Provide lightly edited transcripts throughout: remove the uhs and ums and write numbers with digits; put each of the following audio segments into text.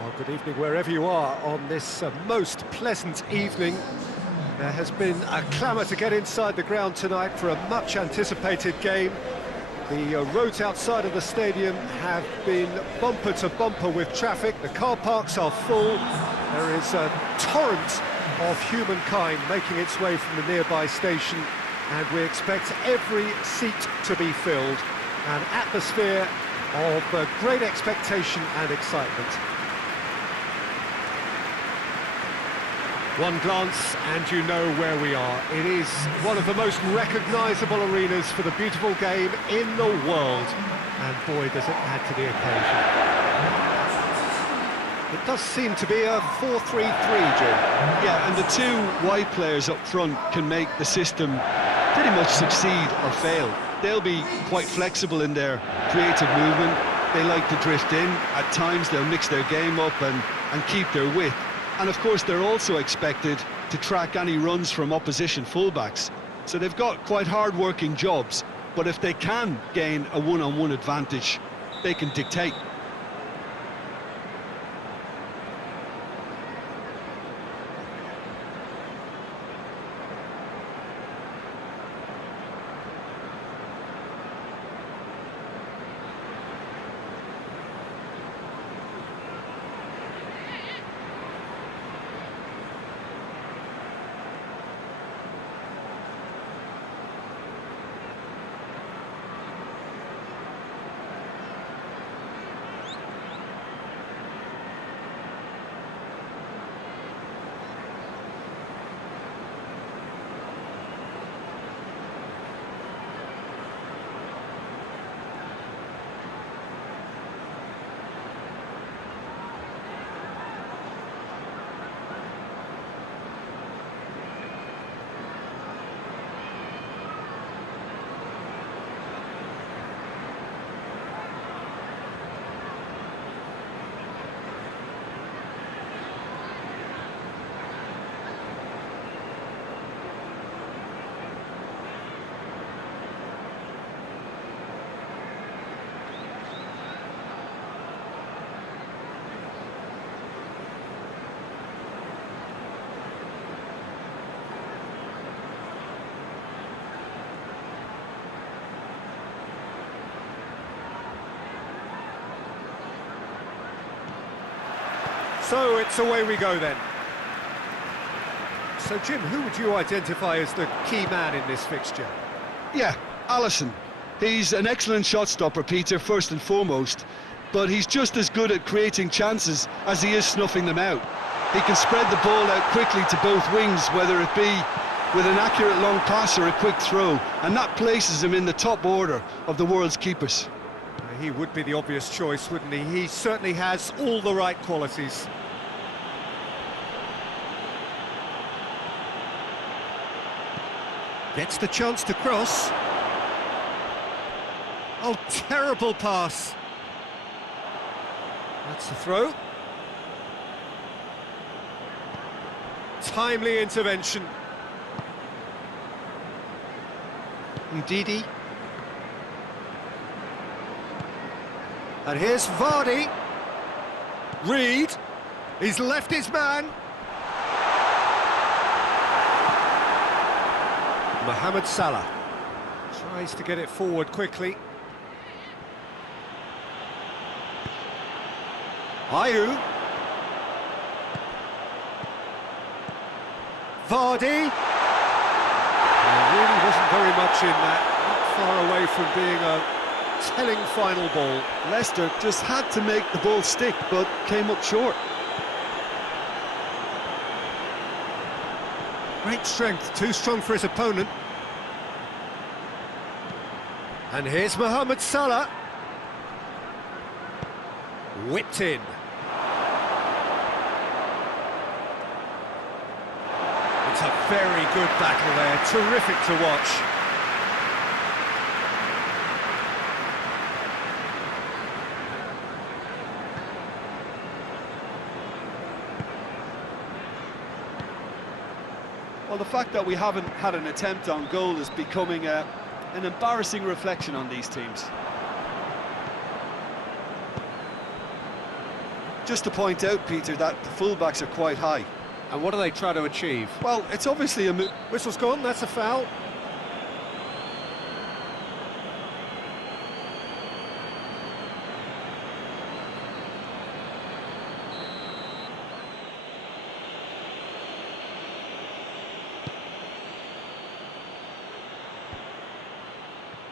Well, good evening wherever you are on this most pleasant evening. There has been a clamour to get inside the ground tonight for a much-anticipated game. The roads outside of the stadium have been bumper to bumper with traffic. The car parks are full. There is a torrent of humankind making its way from the nearby station, and we expect every seat to be filled. An atmosphere of great expectation and excitement. One glance and you know where we are. It is one of the most recognisable arenas for the beautiful game in the world. And boy, does it add to the occasion. It does seem to be a 4-3-3, Jim. Yeah, and the two wide players up front can make the system pretty much succeed or fail. They'll be quite flexible in their creative movement. They like to drift in. At times they'll mix their game up and keep their width. And of course they're also expected to track any runs from opposition fullbacks. So they've got quite hard-working jobs, but if they can gain a one-on-one advantage, they can dictate. So it's away we go then. So Jim, who would you identify as the key man in this fixture? Yeah, Alisson. He's an excellent shot stopper, Peter, first and foremost, but he's just as good at creating chances as he is snuffing them out. He can spread the ball out quickly to both wings, whether it be with an accurate long pass or a quick throw, and that places him in the top order of the world's keepers. He would be the obvious choice, wouldn't he? He certainly has all the right qualities. Gets the chance to cross. Oh, terrible pass. That's the throw. Timely intervention. Udidi. And here's Vardy. Reed. He's left his man. Mohamed Salah tries to get it forward quickly. Ayew. Vardy. There really wasn't very much in that. Not far away from being a telling final ball. Leicester just had to make the ball stick, but came up short. Great strength, too strong for his opponent. And here's Mohamed Salah. Whipped in. It's a very good battle there, terrific to watch. Well, the fact that we haven't had an attempt on goal is becoming an embarrassing reflection on these teams. Just to point out, Peter, that the fullbacks are quite high. And what do they try to achieve? Well, it's obviously a Whistle's gone, that's a foul.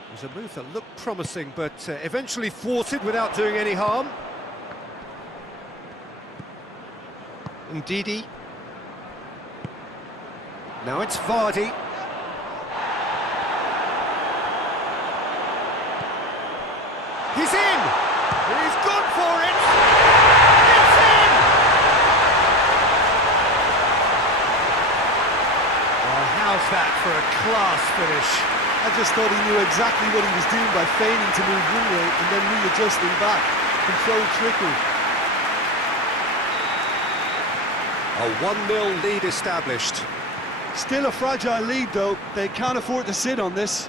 It was a move that looked promising, but eventually thwarted without doing any harm. Ndidi. Now it's Vardy. He's in! He's gone for it! It's in! Oh, how's that for a class finish? I just thought he knew exactly what he was doing by feigning to move one way and then readjusting back. Controlled trickery. A 1-0 lead established. Still a fragile lead, though. They can't afford to sit on this.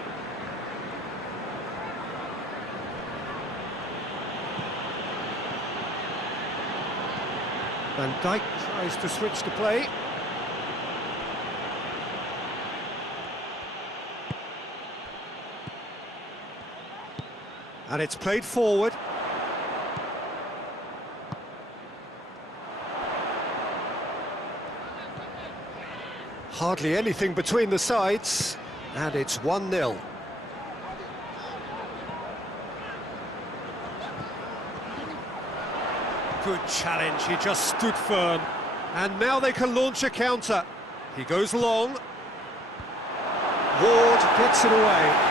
Van Dijk tries to switch the play. And it's played forward. Hardly anything between the sides, and it's 1-0. Good challenge, he just stood firm. And now they can launch a counter. He goes long. Ward gets it away.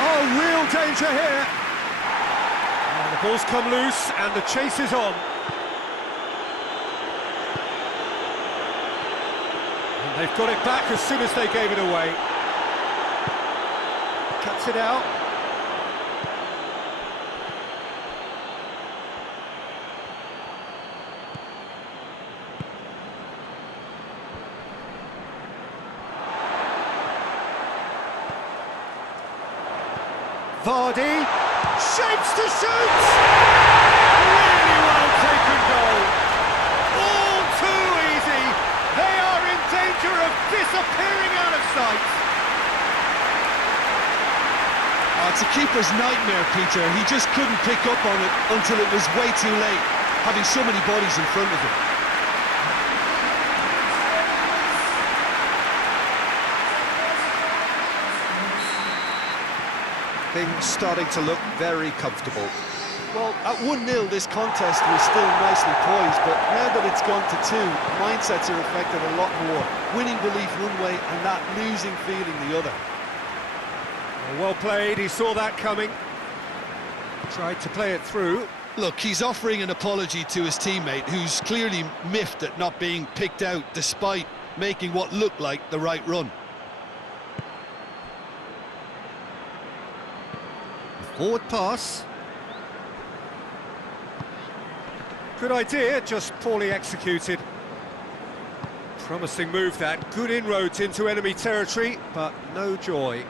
Oh, real danger here. And the ball's come loose, and the chase is on. They've got it back as soon as they gave it away. Cuts it out. Vardy shapes to shoot! Really well taken goal. All too easy. They are in danger of disappearing out of sight. Oh, it's a keeper's nightmare, Peter. He just couldn't pick up on it until it was way too late, having so many bodies in front of him. Things starting to look very comfortable. Well, at 1-0 this contest was still nicely poised, but now that it's gone to 2, mindsets are affected a lot more. Winning belief one way and that losing feeling the other. Well played, he saw that coming. Tried to play it through. Look, he's offering an apology to his teammate, who's clearly miffed at not being picked out despite making what looked like the right run. Forward pass. Good idea, just poorly executed. Promising move that, good inroads into enemy territory, but no joy.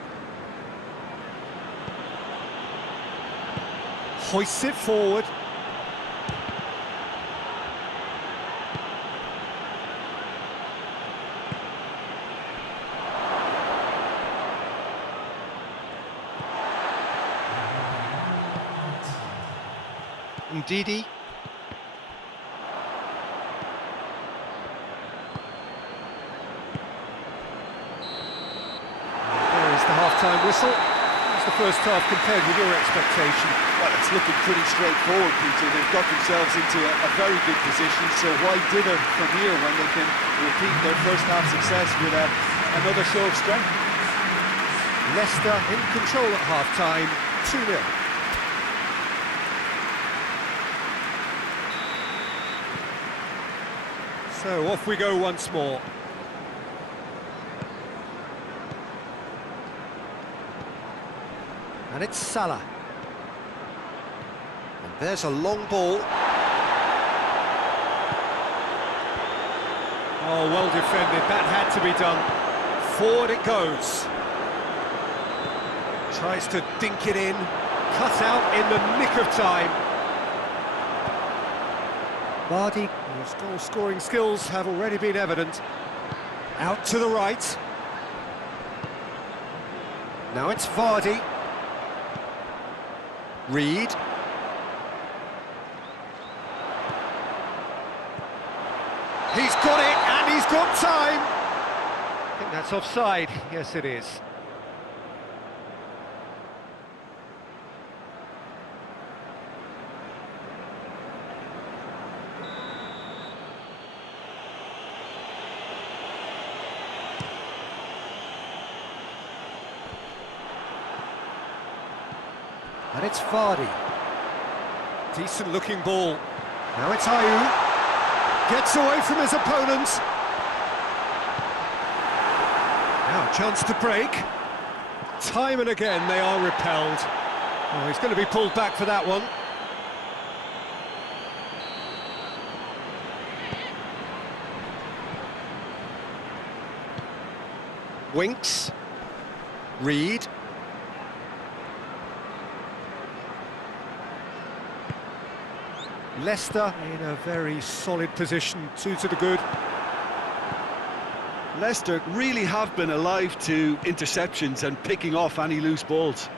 Hoists it forward. Ndidi. There is the half-time whistle. How's the first half compared with your expectation? Well, it's looking pretty straightforward, Peter. They've got themselves into a very good position, so why dither from here when they can repeat their first half success with another show of strength? Leicester in control at half-time, 2-0. So off we go once more. And it's Salah. And there's a long ball. Oh, well defended. That had to be done. Forward it goes. Tries to dink it in. Cut out in the nick of time. Vardy, whose goal-scoring skills have already been evident. Out to the right. Now it's Vardy. Reed. He's got it, and he's got time! I think that's offside. Yes, it is. And it's Vardy. Decent looking ball. Now it's Ayew. Gets away from his opponents. Now a chance to break. Time and again they are repelled. Oh, he's going to be pulled back for that one. Winks. Reed. Leicester in a very solid position, 2 to the good. Leicester really have been alive to interceptions and picking off any loose balls.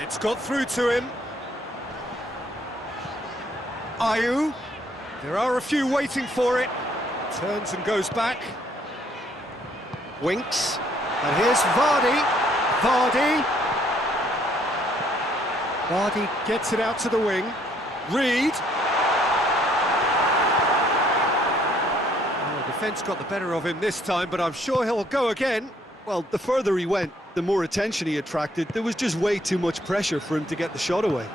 It's got through to him. Ayew. There are a few waiting for it. Turns and goes back. Winks. And here's Vardy. Vardy. Vardy gets it out to the wing. Reed. Oh, the defence got the better of him this time, but I'm sure he'll go again. Well, the further he went, the more attention he attracted. There was just way too much pressure for him to get the shot away.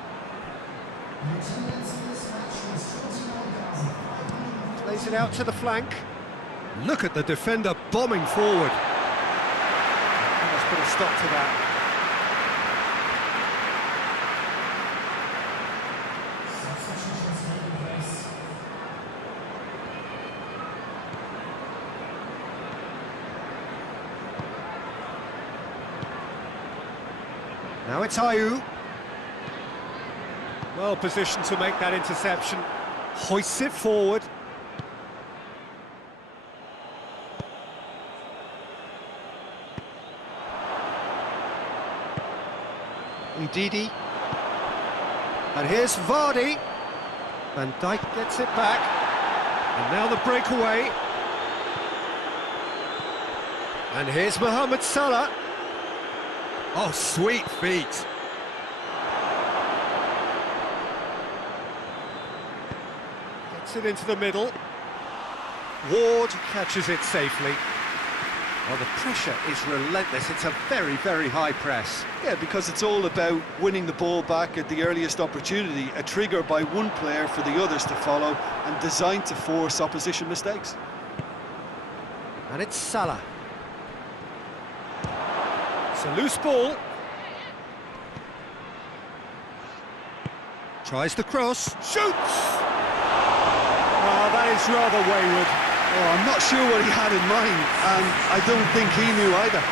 Plays it out to the flank. Look at the defender bombing forward. Let's put a stop to that. Now it's Ayew. Well positioned to make that interception. Hoists it forward. Ndidi. And here's Vardy. Van Dijk gets it back. And now the breakaway. And here's Mohamed Salah. Oh, sweet feet. Gets it into the middle. Ward catches it safely. Well, the pressure is relentless. It's a very, very high press. Yeah, because it's all about winning the ball back at the earliest opportunity, a trigger by one player for the others to follow, and designed to force opposition mistakes. And it's Salah. It's a loose ball. Tries the cross. Shoots! Oh, that is rather wayward. Oh, I'm not sure what he had in mind, and I don't think he knew either.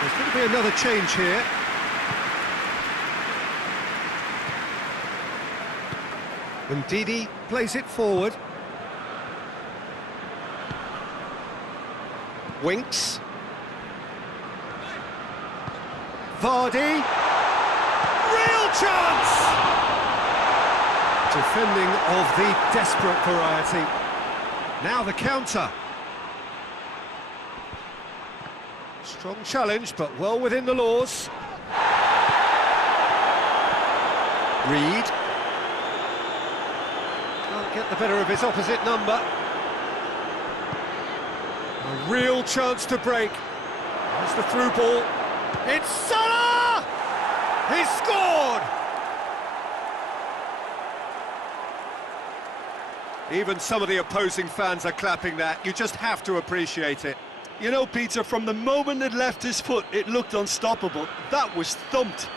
There's going to be another change here. Ndidi plays it forward. Winks. Vardy. Real chance! Defending of the desperate variety. Now the counter. Strong challenge, but well within the laws. Reed. Can't get the better of his opposite number. A real chance to break. There's the through ball. It's Salah! He's scored! Even some of the opposing fans are clapping that. You just have to appreciate it. You know, Peter, from the moment it left his foot, it looked unstoppable. That was thumped.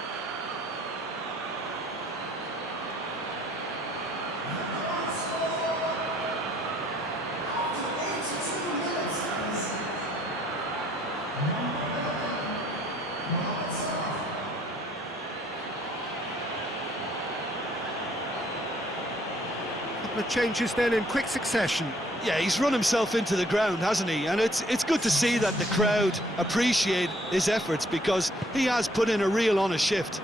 The changes then in quick succession. Yeah, he's run himself into the ground, hasn't he? And it's good to see that the crowd appreciate his efforts, because he has put in a real honest shift.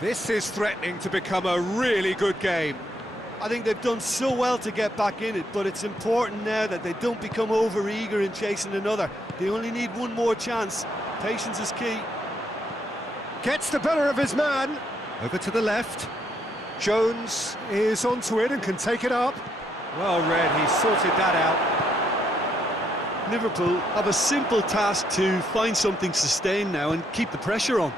This is threatening to become a really good game. I think they've done so well to get back in it, but it's important now that they don't become over-eager in chasing another. They only need one more chance. Patience is key. Gets the better of his man. Over to the left. Jones is onto it and can take it up. Well read, he sorted that out. Liverpool have a simple task to find something sustained now and keep the pressure on.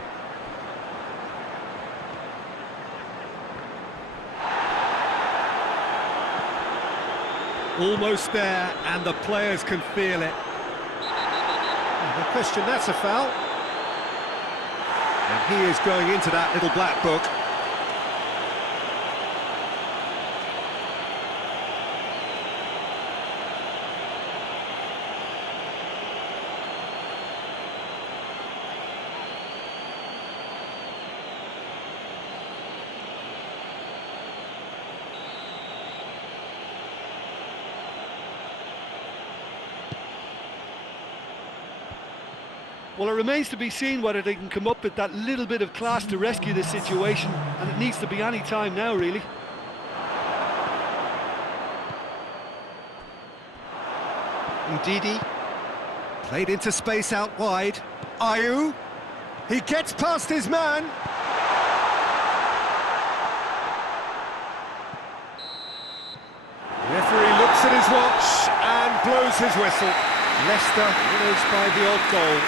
Almost there, and the players can feel it. No question, that's a foul. And he is going into that little black book. Well, it remains to be seen whether they can come up with that little bit of class to rescue this situation, and it needs to be any time now, really. Ndidi, played into space out wide. Ayew, he gets past his man. The referee looks at his watch and blows his whistle. Leicester winners by the odd goal.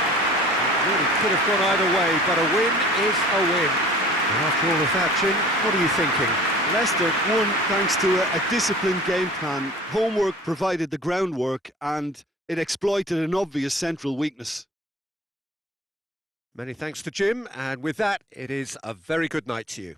Really could have gone either way, but a win is a win. And after all of that, Jim, what are you thinking? Leicester won thanks to a disciplined game plan. Homework provided the groundwork, and it exploited an obvious central weakness. Many thanks to Jim, and with that, it is a very good night to you.